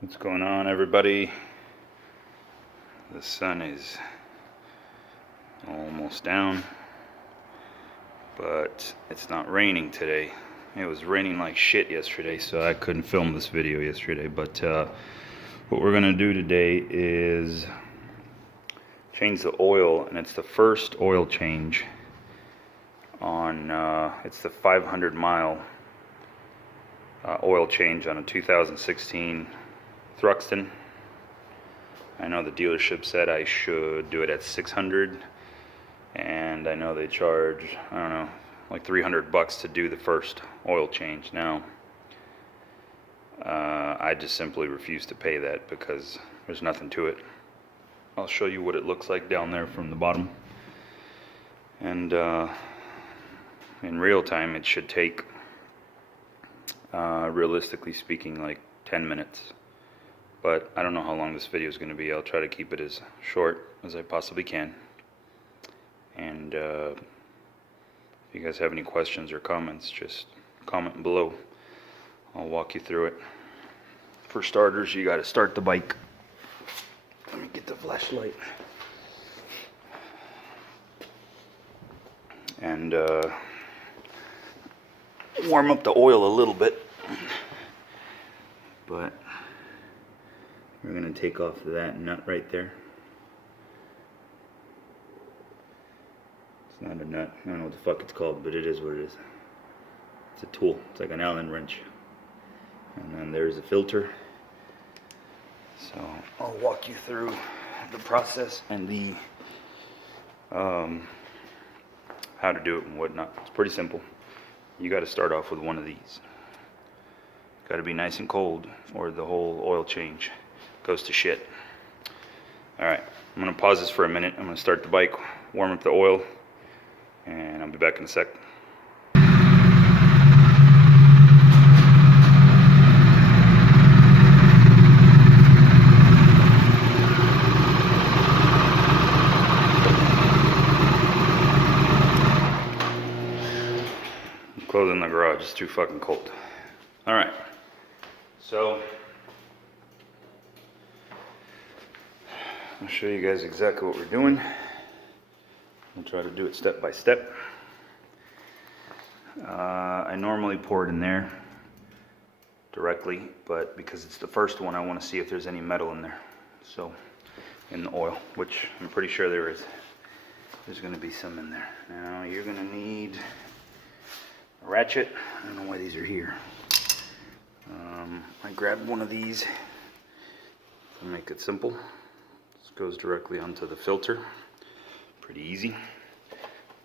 What's going on, everybody? The sun is almost down, but it's not raining today. It was raining like shit yesterday, so I couldn't film this video yesterday. But what we're gonna do today is change the oil, and it's the first oil change on it's the 500-mile oil change on a 2016 Thruxton. I know the dealership said I should do it at 600, and I know they charge, I don't know, like $300 to do the first oil change. Now I just simply refuse to pay that because there's nothing to it. I'll show you what it looks like down there from the bottom, and in real time it should take realistically speaking like 10 minutes. But I don't know how long this video is going to be. I'll try to keep it as short as I possibly can. And if you guys have any questions or comments, just comment below. I'll walk you through it. For starters, you got to start the bike. Let me get the flashlight. And warm up the oil a little bit. But we're going to take off that nut right there. It's not a nut. I don't know what the fuck it's called, but it is what it is. It's a tool. It's like an Allen wrench. And then there's a filter. So I'll walk you through the process and the how to do it and whatnot. It's pretty simple. You got to start off with one of these. Got to be nice and cold, or the whole oil change goes to shit. Alright, I'm going to pause this for a minute. I'm going to start the bike, warm up the oil, and I'll be back in a sec. I'm closing the garage, it's too fucking cold. Alright, so I'll show you guys exactly what we're doing. I'll try to do it step by step. I normally pour it in there directly, but because it's the first one, I want to see if there's any metal in there. So, in the oil, which I'm pretty sure there is. There's going to be some in there. Now, you're going to need a ratchet. I don't know why these are here. I grabbed one of these to make it simple. Goes directly onto the filter. Pretty easy.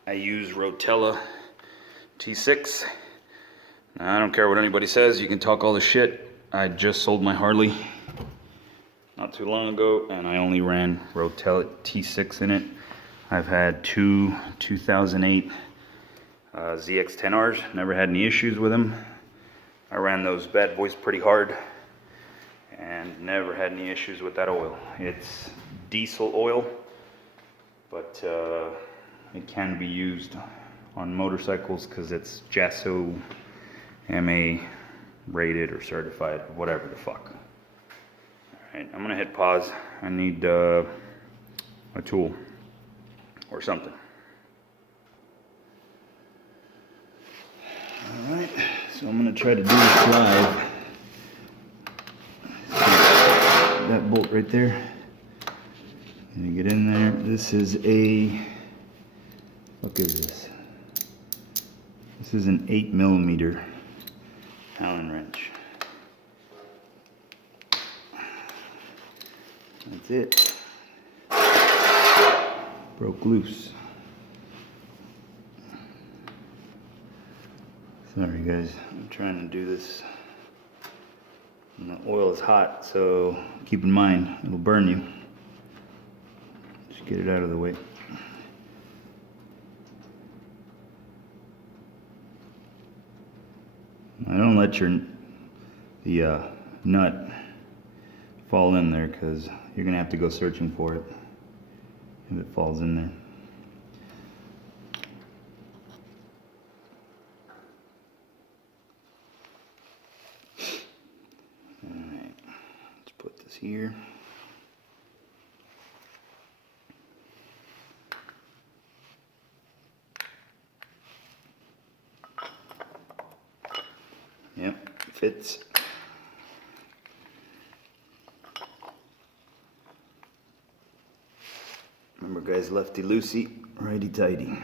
I use Rotella T6. Now, I don't care what anybody says. You can talk all the shit. I just sold my Harley not too long ago, and I only ran Rotella T6 in it. I've had two 2008 ZX-10Rs. Never had any issues with them. I ran those bad boys pretty hard and never had any issues with that oil. It's diesel oil, but it can be used on motorcycles because it's JASO MA rated or certified, whatever the fuck. Alright, I'm gonna hit pause. I need a tool or something. Alright, so I'm gonna try to do this live. That bolt right there. Gonna get in there. This is a, what is this? This is an 8mm Allen wrench. That's it. Broke loose. Sorry guys, I'm trying to do this. And the oil is hot, so keep in mind, it'll burn you. Just get it out of the way. I don't let the nut fall in there, because you're gonna have to go searching for it if it falls in there. put this here. Yep, fits. Remember guys, lefty loosey, righty tighty.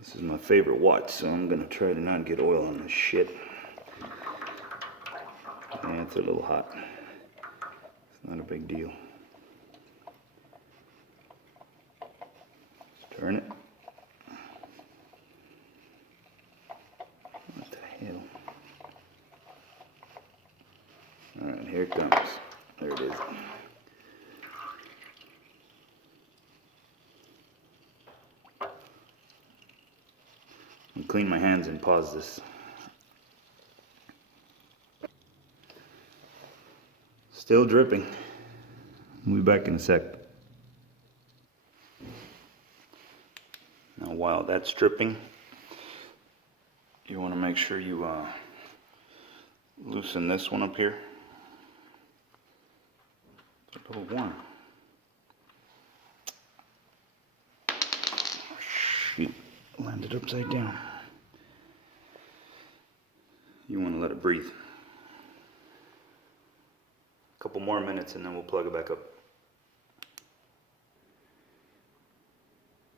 This is my favorite watch, so I'm gonna try to not get oil on this shit. Yeah, it's a little hot. It's not a big deal. Let's turn it. What the hell? Alright, here it comes. There it is. Clean my hands and pause this. Still dripping. We'll be back in a sec. Now while that's dripping, you want to make sure you loosen this one up here. It's a little warm. Shoot, landed upside down. You want to let it breathe. A couple more minutes and then we'll plug it back up.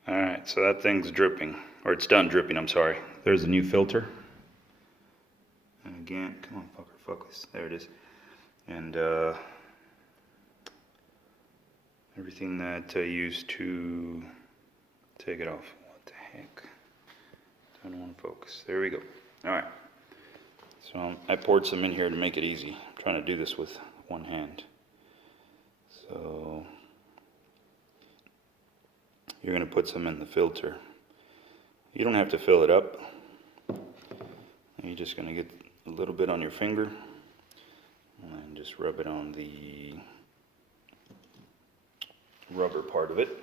Alright, so that thing's dripping. Or it's done dripping, I'm sorry. There's a new filter. And again, come on fucker, focus. There it is. And everything that I used to take it off. What the heck? Don't want to focus. There we go. Alright. So I poured some in here to make it easy. I'm trying to do this with one hand. So you're going to put some in the filter. You don't have to fill it up. You're just going to get a little bit on your finger and just rub it on the rubber part of it.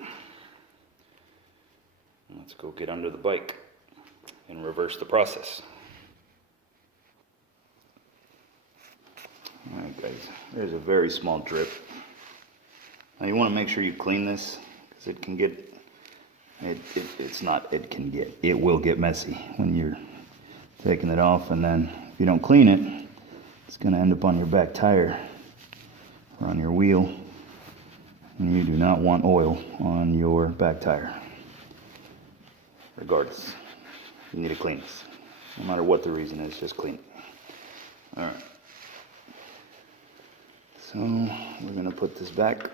Let's go get under the bike and reverse the process. Alright guys, there's a very small drip. Now you want to make sure you clean this because it can get, it will get messy when you're taking it off, and then if you don't clean it, it's going to end up on your back tire or on your wheel, and you do not want oil on your back tire. Regardless, you need to clean this. No matter what the reason is, just clean it. Alright. So we're going to put this back.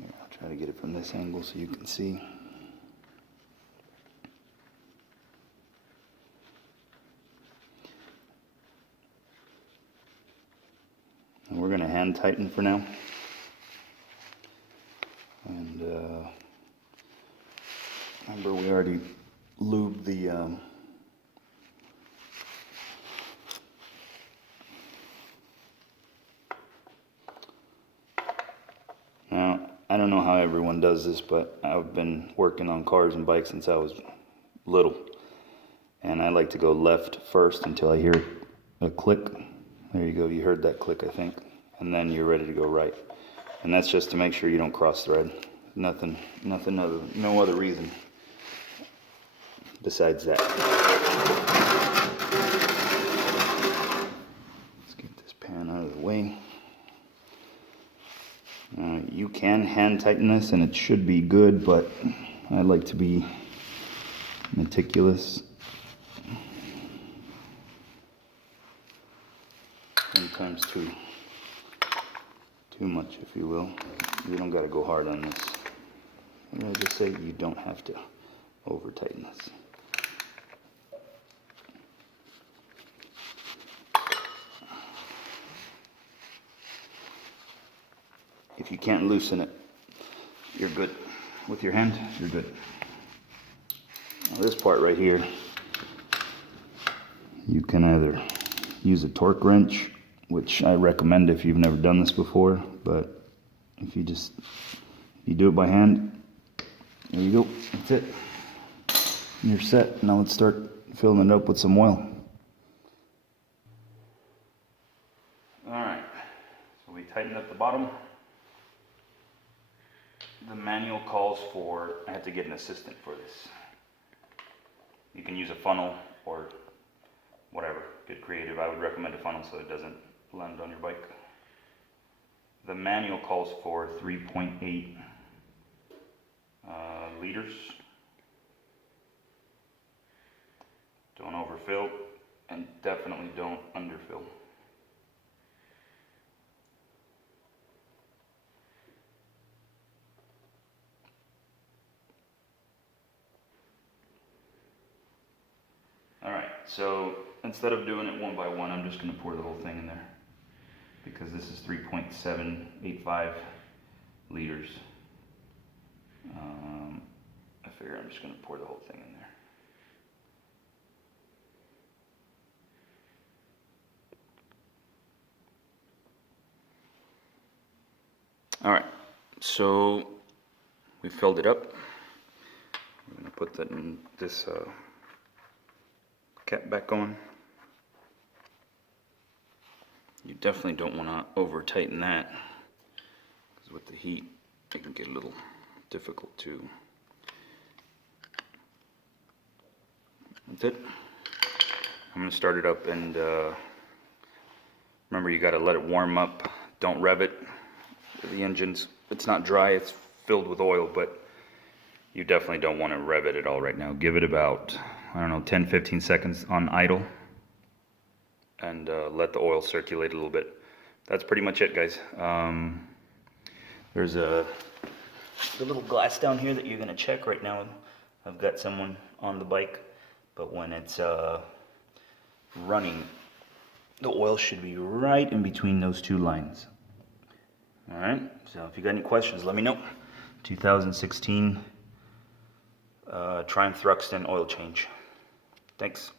Here, I'll try to get it from this angle so you can see. And we're going to hand tighten for now. And remember we already lubed the now, I don't know how everyone does this, but I've been working on cars and bikes since I was little. And I like to go left first until I hear a click. There you go, you heard that click, I think. And then you're ready to go right. And that's just to make sure you don't cross thread. Nothing other, no other reason besides that. Let's get this pan out of the way. You can hand tighten this and it should be good, but I like to be meticulous. Sometimes too much, if you will. You don't got to go hard on this. I'm going to just say you don't have to over tighten this. If you can't loosen it, you're good. With your hand, you're good. Now this part right here, you can either use a torque wrench, which I recommend if you've never done this before, but if you do it by hand, there you go, that's it. You're set. Now let's start filling it up with some oil. Alright, so we tightened up the bottom. The manual calls for, I had to get an assistant for this. You can use a funnel or whatever, get creative. I would recommend a funnel so it doesn't land on your bike. The manual calls for 3.8 liters. Don't overfill and definitely don't underfill. Alright, so instead of doing it one by one, I'm just going to pour the whole thing in there. Because this is 3.785 liters. I figure I'm just going to pour the whole thing in there. Alright, so we filled it up. I'm going to put that in this cap back on. You definitely don't want to over tighten that, because with the heat it can get a little difficult too. That's it. I'm going to start it up, and remember, you got to let it warm up. Don't rev it. The engine's, it's not dry, it's filled with oil, but you definitely don't want to rev it at all right now. Give it about, I don't know, 10-15 seconds on idle, and let the oil circulate a little bit. That's pretty much it, guys. There's the little glass down here that you're going to check right now. I've got someone on the bike, but when it's running, the oil should be right in between those two lines. Alright, so if you got any questions, let me know. 2016 Triumph Thruxton oil change. Thanks.